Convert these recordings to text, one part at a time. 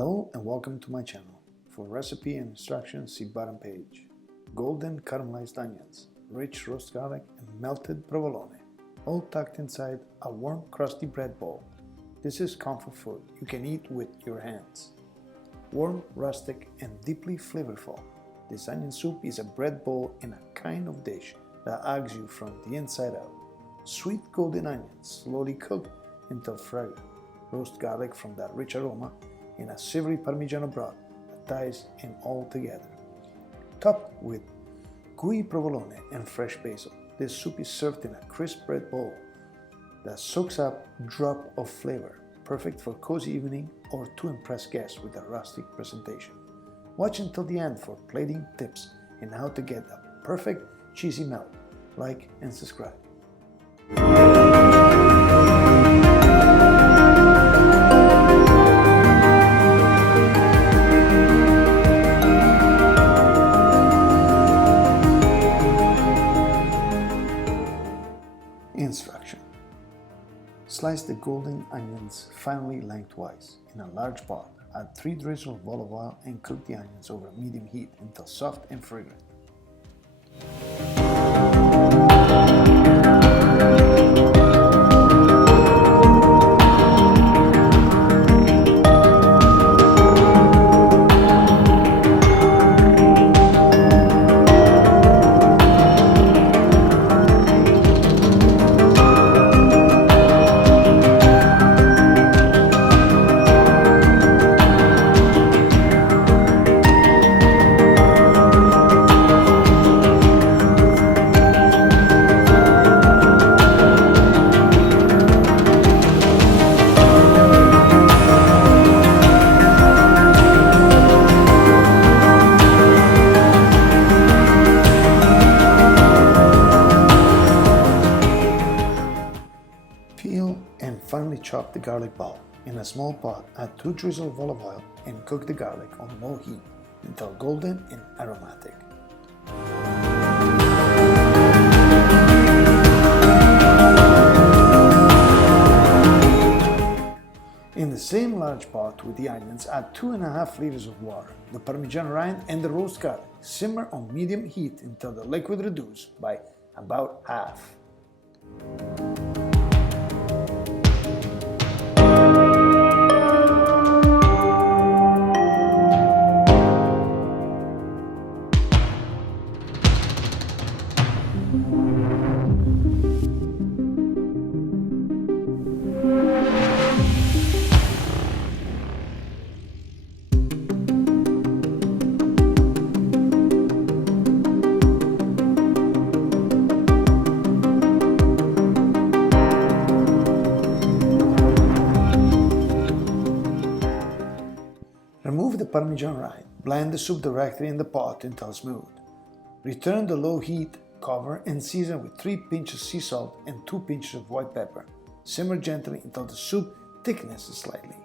Hello and welcome to my channel. For recipe and instructions, see bottom page. Golden caramelized onions, rich roast garlic and melted provolone, all tucked inside a warm crusty bread bowl. This is comfort food you can eat with your hands. Warm, rustic and deeply flavorful, this onion soup is a bread bowl in a kind of dish that hugs you from the inside out. Sweet golden onions slowly cooked until fragrant, roast garlic from that rich aroma, in a savory Parmigiano broth that ties in all together. Topped with gooey provolone and fresh basil, this soup is served in a crisp bread bowl that soaks up a drop of flavor, perfect for cozy evening or to impress guests with a rustic presentation. Watch until the end for plating tips and how to get a perfect cheesy melt. Like and subscribe. Instruction. Slice the golden onions finely lengthwise in a large pot. Add 3 drizzles of olive oil and cook the onions over medium heat until soft and fragrant. Peel and finely chop the garlic bulb. In a small pot, add 2 drizzles of olive oil and cook the garlic on low heat until golden and aromatic. In the same large pot with the onions, add 2.5 liters of water, the Parmigiano rind and the roast garlic. Simmer on medium heat until the liquid reduces by about half. Remove the Parmigiano rind. Blend the soup directly in the pot until smooth. Return to low heat, cover and season with 3 pinches sea salt and 2 pinches of white pepper. Simmer gently until the soup thickens slightly.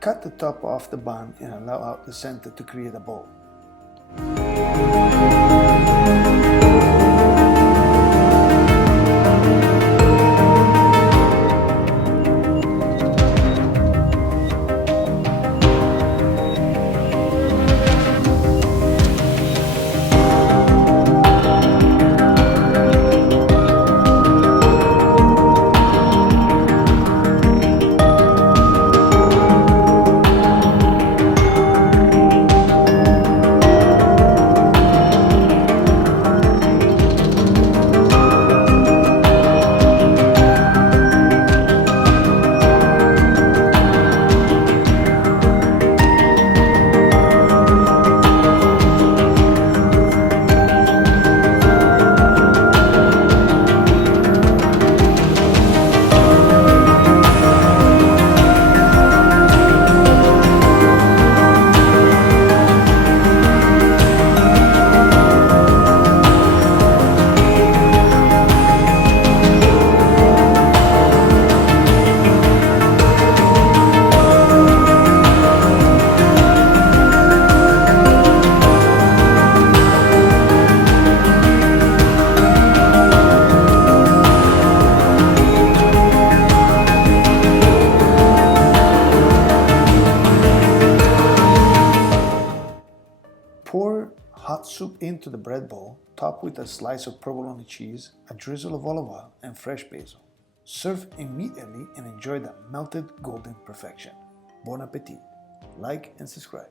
Cut the top off the bun and allow out the center to create a bowl. hot soup into the bread bowl, top with a slice of provolone cheese, a drizzle of olive oil, and fresh basil. Serve immediately and enjoy the melted golden perfection. Bon appetit! Like and subscribe.